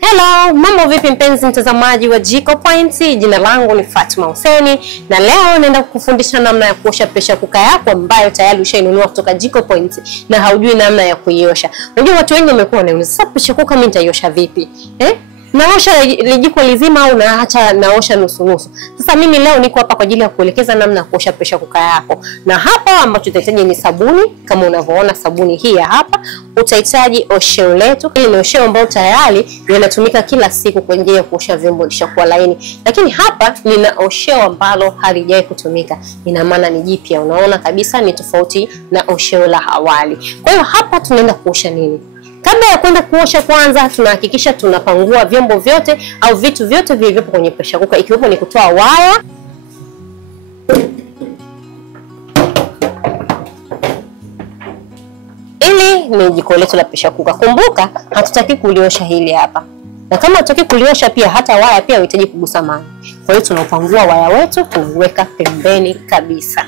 Hello, mambo vipi mpenzi mtazamaji wa Jiko Point? Jina langu ni Fatuma Hussein na leo naenda kukufundisha namna ya kuosha pressure cooker yako ambayo tayari ushainunua kutoka Jiko Point na haujui namna ya kuiosha. Unajua watu wengi wamekuwa wanauliza, sasa pressure cooker mimi nitaiosha vipi? Naosha jiko lizima au naacha naosha nusu nusu? Sasa mimi leo niko hapa kwa ajili ya kuelekeza namna ya kuosha pressure cooker yako. Na hapa ambacho tutahitaji ni sabuni, kama unavyoona sabuni hii hapa. Utahitaji osheo letu. Hili ni osheo ambalo tayari linatumika kila siku kwa ajili ya kuosha vyombo lishakuwa laini. Lakini hapa nina osheo ambalo halijai kutumika. Ina maana ni jipya. Unaona kabisa ni tofauti na osheo la awali. Kwa hiyo hapa tunaenda kuosha nini? Kabla ya kwenda kuosha, kwanza tunahakikisha tunapangua vyombo vyote au vitu vyote vilivyopo kwenye pressure cooker, ikiwepo ni kutoa waya. Ili ni jiko letu la pressure cooker. Kumbuka hatutaki kuliosha hili hapa. Na kama hatutaki kuliosha pia hata waya pia unahitaji kugusa maji. Kwa hiyo tunapangua waya wetu, tunaweka pembeni kabisa.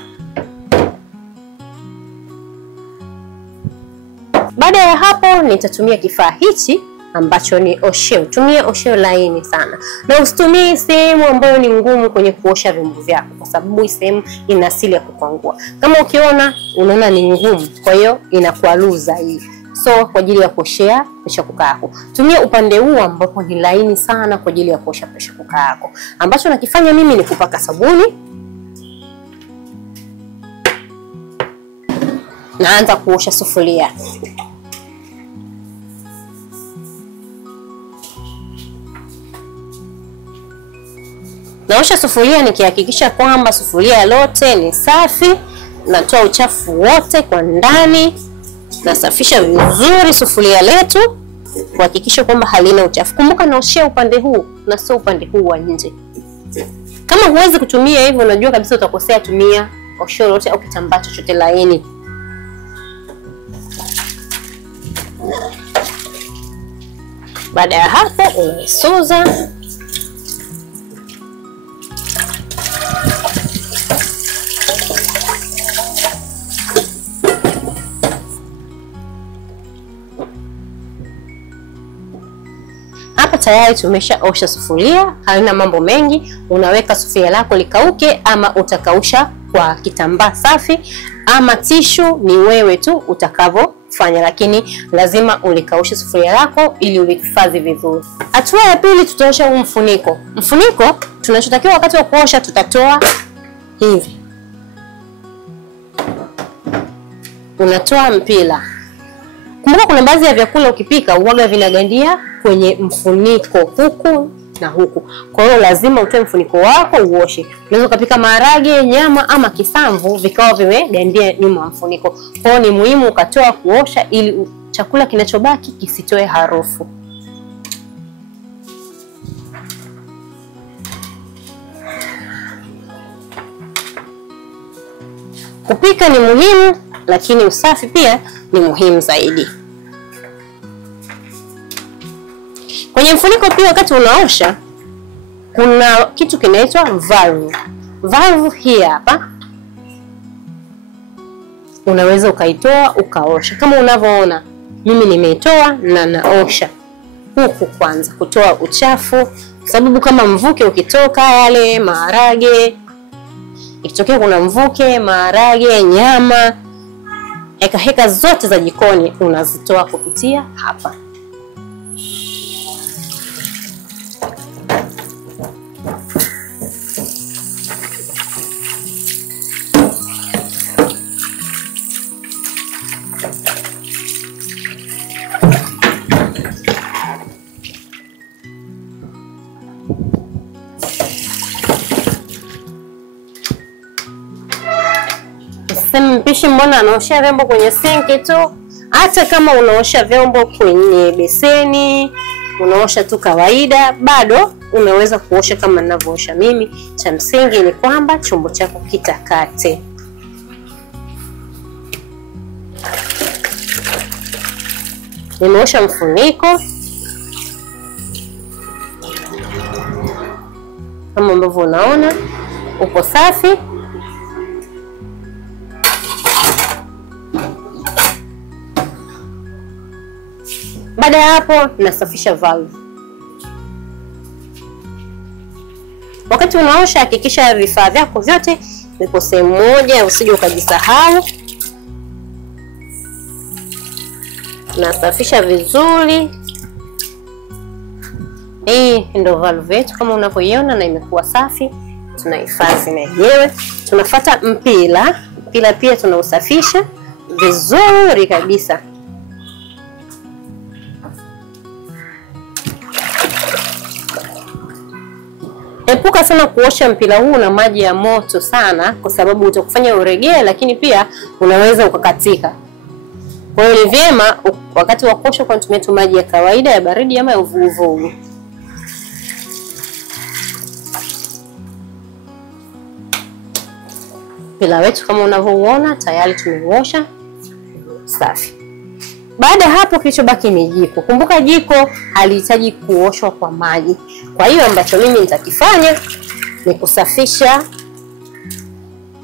Baada ya hapo nitatumia kifaa hichi ambacho ni osheo. Tumia osheo laini sana. Na usitumie sehemu ambayo ni ngumu kwenye kuosha vyombo vyako, kwa sababu hii sehemu ina asili ya kukwangua. Kama unaona ni ngumu, kwa hiyo inakwaluza hii. So kwa ajili ya kuoshea pressure cooker yako, tumia upande huu ambapo ni laini sana kwa ajili ya kuosha pressure cooker yako. Ambacho nakifanya mimi ni kupaka sabuni. Naanza kuosha sufuria. Naosha sufuria nikihakikisha kwamba sufuria lote ni safi. Natoa uchafu wote kwa ndani. Nasafisha vizuri sufuria letu kuhakikisha kwamba halina uchafu. Kumbuka naoshea upande huu na sio upande huu wa nje. Kama huwezi kutumia hivyo, unajua kabisa utakosea, tumia osheo lote au kitambaa chochote laini. Baada ya hapo unaisuza. Hapa tayari tumeshaosha sufuria, haina mambo mengi. Unaweka sufuria lako likauke, ama utakausha kwa kitambaa safi ama tishu, ni wewe tu utakavofanya, lakini lazima ulikaushe sufuria lako ili ulihifadhi vizuri. Hatua ya pili, tutaosha huu mfuniko. Mfuniko tunachotakiwa wakati wa kuosha, tutatoa hivi. Unatoa mpira. Kumbuka kuna baadhi ya vyakula ukipika uwaga vinagandia kwenye mfuniko huku na huku. Kwa hiyo lazima utoe mfuniko wako uoshe. Unaweza kupika maharage, nyama ama kisamvu vikawa vimegandia nyuma ya mfuniko. Kwa hiyo ni muhimu ukatoa kuosha ili chakula kinachobaki kisitoe harufu. Kupika ni muhimu, lakini usafi pia ni muhimu zaidi. Kwenye mfuniko pia wakati unaosha kuna kitu kinaitwa valve. Valve hii hapa unaweza ukaitoa ukaosha. Kama unavyoona mimi nimeitoa na naosha huku kwanza kutoa uchafu, sababu kama mvuke ukitoka, yale maharage ikitokea kuna mvuke, maharage, nyama, heka zote za jikoni unazitoa kupitia hapa. Mpishi mbona anaosha vyombo kwenye sinki tu? Hata kama unaosha vyombo kwenye beseni, unaosha tu kawaida, bado unaweza kuosha kama ninavyoosha mimi. Cha msingi ni kwamba chombo chako kitakate. Nimeosha mfuniko kama ambavyo unaona upo safi. Baada ya hapo nasafisha valve. Wakati unaosha hakikisha vifaa vyako vyote viko sehemu moja, usije ukajisahau. Nasafisha vizuri. Hii ndio valve yetu kama unavyoiona na imekuwa safi. Tunahifadhi na yenyewe. Tunafuata mpira. Mpira pia tunausafisha vizuri kabisa. Epuka sana kuosha mpira huu na maji ya moto sana, kwa sababu utakufanya uregee, lakini pia unaweza ukakatika. Kwa hiyo ni vyema wakati wa kuosha kwa tumia tu maji ya kawaida ya baridi ama ya uvuguvugu. Mpira wetu kama unavyoona tayari tumeuosha safi. Baada ya hapo kilichobaki ni jiko. Kumbuka jiko halihitaji kuoshwa kwa maji. Kwa hiyo ambacho mimi nitakifanya ni kusafisha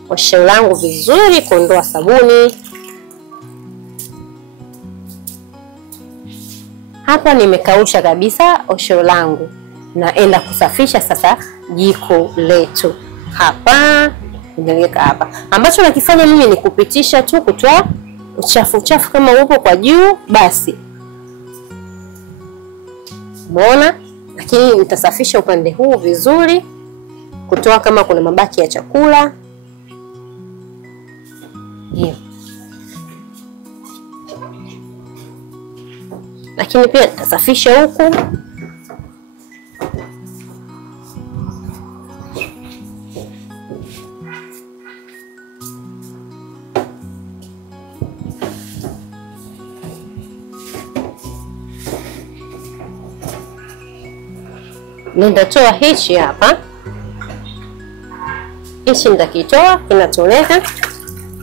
osho langu vizuri, kuondoa sabuni. Hapa nimekausha kabisa osho langu. Naenda kusafisha sasa jiko letu. Hapa nimeliweka hapa. Ambacho nakifanya mimi ni kupitisha tu, kutoa uchafu kama upo kwa juu basi. Umeona? Lakini nitasafisha upande huu vizuri, kutoa kama kuna mabaki ya chakula. Hiyo. Lakini pia nitasafisha huku. Nitatoa hichi hapa. Hichi nitakitoa, kinatoleka.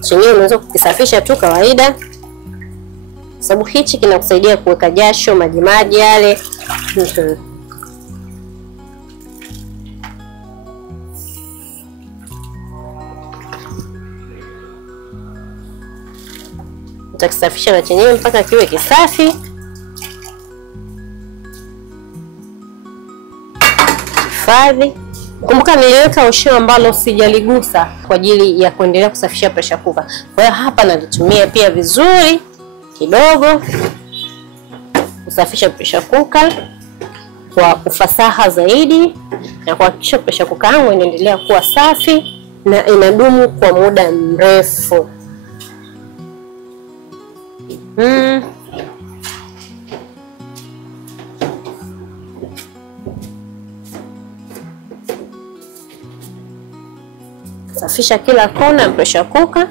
Chenyewe unaweza kukisafisha tu kawaida. Sababu hichi kinakusaidia kuweka jasho, maji yale. Utakisafisha na chenyewe mpaka kiwe kisafi. Kumbuka niliweka osho ambalo sijaligusa kwa ajili ya kuendelea kusafisha pressure cooker. Kwa hiyo hapa nalitumia pia vizuri kidogo kusafisha pressure cooker kwa ufasaha zaidi na kuhakikisha pressure cooker yangu inaendelea kuwa safi na inadumu kwa muda mrefu. Safisha kila kona ya pressure cooker.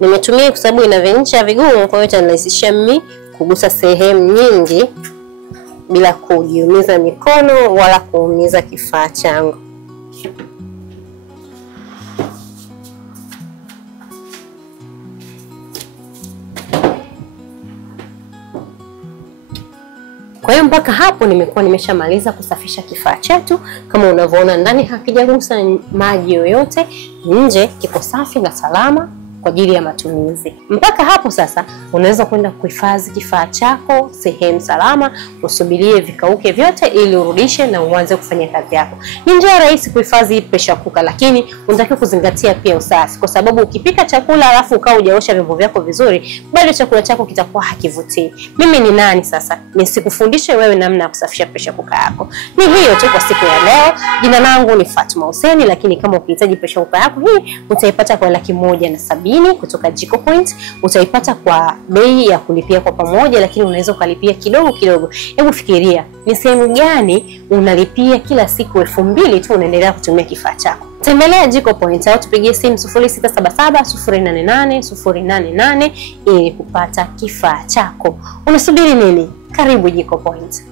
Nimetumia kwa sababu ina vincha vigumu, kwa hiyo itanirahisishia mimi kugusa sehemu nyingi bila kujiumiza mikono wala kuumiza kifaa changu. Kwa hiyo mpaka hapo nimekuwa nimeshamaliza kusafisha kifaa chetu. Kama unavyoona ndani hakijagusa maji yoyote, nje kiko safi na salama kwa ajili ya matumizi. Mpaka hapo sasa unaweza kwenda kuhifadhi kifaa chako sehemu salama, usubirie vikauke vyote ili urudishe na uanze kufanya kazi yako. Ni njia rahisi kuhifadhi pressure cooker, lakini unatakiwa kuzingatia pia usafi, kwa sababu ukipika chakula alafu ukao hujaosha vyombo vyako vizuri, bado chakula chako kitakuwa hakivutii. Mimi ni nani sasa nisikufundishe wewe namna ya kusafisha pressure cooker yako? Ni hiyo tu kwa siku ya leo. Jina langu ni Fatuma Hussein, lakini kama ukihitaji pressure cooker yako hii utaipata kwa 170 kutoka Jiko Point. Utaipata kwa bei ya kulipia kwa pamoja, lakini unaweza kulipia kidogo kidogo. Hebu fikiria, ni sehemu gani unalipia kila siku 2000 tu unaendelea kutumia kifaa chako? Tembelea Jiko Point au tupigie simu 0677088088 ili kupata kifaa chako. Unasubiri nini? Karibu Jiko Point.